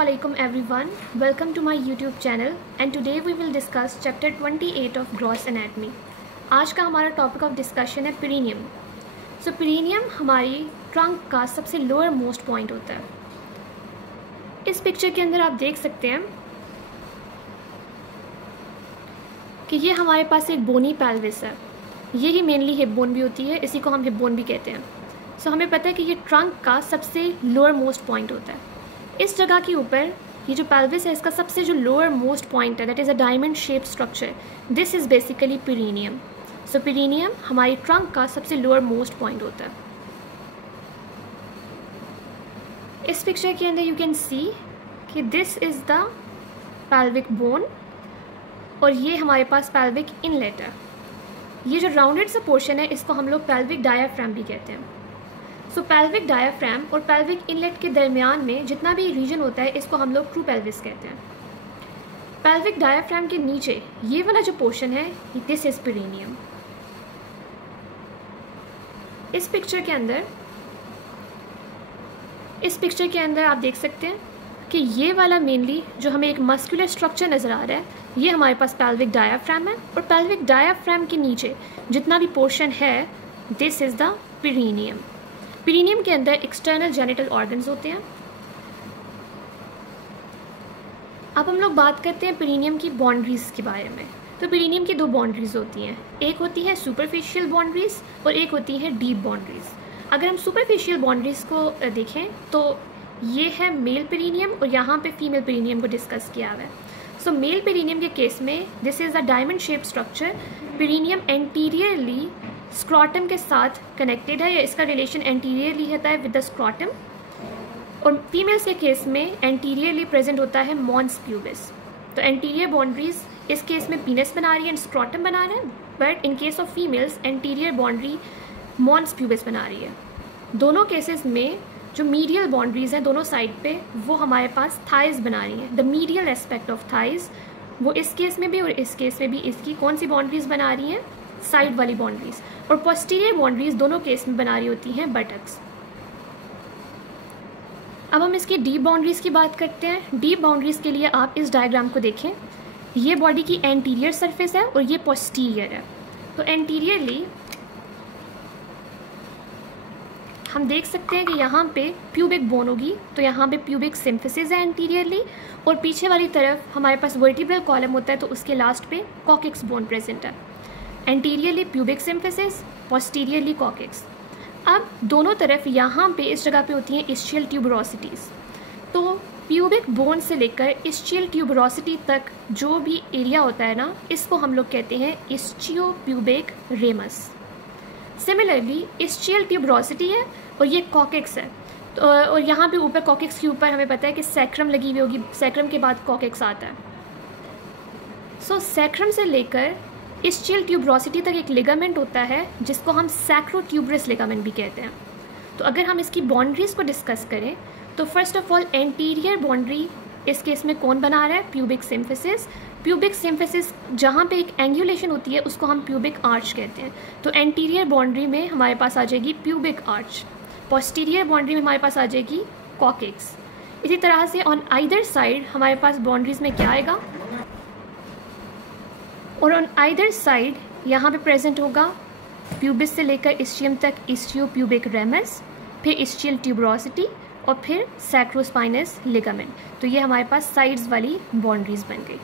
Assalamualaikum everyone, welcome to my YouTube channel and today we will discuss chapter 28 of gross anatomy। आज का हमारा topic of discussion है perineum. सो perineum हमारी trunk का सबसे lower most point होता है। इस पिक्चर के अंदर आप देख सकते हैं कि ये हमारे पास एक बोनी पेल्विस है। यही मेनली हिप बोन भी होती है, इसी को हम हिप बोन भी कहते हैं। सो हमें पता है कि ये ट्रंक का सबसे लोअर मोस्ट पॉइंट होता है। इस जगह के ऊपर ये जो पेल्विस है, इसका सबसे जो लोअर मोस्ट पॉइंट है, that is a diamond shape structure. This is basically perineum. So perineum हमारी ट्रंक का सबसे लोअर मोस्ट पॉइंट होता है। इस पिक्चर के अंदर यू कैन सी कि this is the pelvic bone और ये हमारे पास पेल्विक इनलेट है। ये जो राउंडेड सा पोर्शन है, इसको हम लोग पेल्विक डायाफ्राम भी कहते हैं। सो पेल्विक डायाफ्राम और पेल्विक इनलेट के दरमियान में जितना भी रीजन होता है, इसको हम लोग ट्रू पेल्विस कहते हैं। पेल्विक डायाफ्राम के नीचे ये वाला जो पोर्शन है, दिस इज पेरिनियम। इस पिक्चर के अंदर आप देख सकते हैं कि ये वाला मेनली जो हमें एक मस्कुलर स्ट्रक्चर नज़र आ रहा है, ये हमारे पास पेल्विक डायाफ्राम है और पेल्विक डायाफ्राम के नीचे जितना भी पोर्शन है, this is the perineum. Perineum के अंदर एक्सटर्नल जेनिटल ऑर्गन्स होते हैं। अब हम लोग बात करते हैं पेरिनियम की बाउंड्रीज़ के बारे में। तो पेरिनियम की दो बाउंड्रीज़ होती हैं, एक होती है सुपरफिशियल बाउंड्रीज़ और एक होती है डीप बाउंड्रीज़। अगर हम सुपरफिशियल बाउंड्रीज़ को देखें तो ये है मेल पेरिनियम और यहाँ पे फीमेल पेरिनियम को डिस्कस किया हुआ है। सो मेल पेरिनियम के केस में this is a diamond shape structure. Perineum anteriorly scrotum के साथ कनेक्टेड है, या इसका रिलेशन एंटीरियरली होता है विद द स्क्रॉटम। और फीमेल्स के केस में एंटीरियरली प्रेजेंट होता है मॉन्स प्यूबिस। तो एंटीरियर बाउंड्रीज इस केस में पीनस बना रही है एंड स्क्रॉटम बना रहा है, but in case of females anterior boundary mons pubis बना रही है। दोनों केसेस में जो मीडियल बाउंड्रीज हैं दोनों साइड पे, वो हमारे पास थाइज बना रही हैं। The medial aspect of thighs, वो इस केस में भी और इस केस में भी इसकी कौन सी बाउंड्रीज बना रही हैं, साइड वाली बाउंड्रीज। और पोस्टीरियर बाउंड्रीज दोनों केस में बना रही होती हैं बटक्स। अब हम इसकी डीप बाउंड्रीज की बात करते हैं। डीप बाउंड्रीज के लिए आप इस डायग्राम को देखें। ये बॉडी की एंटीरियर सरफेस है और ये पोस्टीरियर है। तो एंटीरियरली हम देख सकते हैं कि यहाँ पे प्यूबिक बोन होगी, तो यहाँ पे प्यूबिक सिम्फिसिस है एंटीरियरली, और पीछे वाली तरफ हमारे पास वर्टिब्रल कॉलम होता है, तो उसके लास्ट पे कॉक्सिक्स बोन प्रेजेंट है। Anteriorly pubic symphysis, posteriorly coccyx. अब दोनों तरफ यहाँ पे इस जगह पे होती हैं इस्चियल ट्यूबरोसिटीज़। तो प्यूबिक बोन से लेकर इस्चियल ट्यूबरोसिटी तक जो भी एरिया होता है ना, इसको हम लोग कहते हैं ischiopubic ramus. Similarly ischial tuberosity है और ये कॉक्सिक्स है। तो और यहाँ पे ऊपर कॉक्सिक्स के ऊपर हमें पता है कि सैक्रम लगी हुई होगी, सैक्रम के बाद कॉक्सिक्स आता है। सो सैक्रम से लेकर इस्चियल ट्यूबरोसिटी तक एक लिगामेंट होता है जिसको हम सैक्रोट्यूबरस लिगामेंट भी कहते हैं। तो अगर हम इसकी बाउंड्रीज़ को डिस्कस करें तो first of all anterior boundary इस केस में कौन बना रहा है, प्यूबिक सिम्फिसिस। प्यूबिक सिम्फिसिस जहाँ पे एक एंगुलेशन होती है उसको हम प्यूबिक आर्च कहते हैं। तो एंटीरियर बाउंड्री में हमारे पास आ जाएगी प्यूबिक आर्च, पोस्टीरियर बाउंड्री में हमारे पास आ जाएगी कॉक्सिक्स। इसी तरह से ऑन आइदर साइड हमारे पास बाउंड्रीज़ में क्या आएगा, और ऑन आइदर साइड यहाँ पे प्रेजेंट होगा प्यूबिस से लेकर इस्चियम तक इस्चियो प्यूबिक रेमस, फिर इस्चियल ट्यूबरोसिटी और फिर सैक्रोस्पाइनस लिगामेंट। तो ये हमारे पास साइड्स वाली बाउंड्रीज बन गई।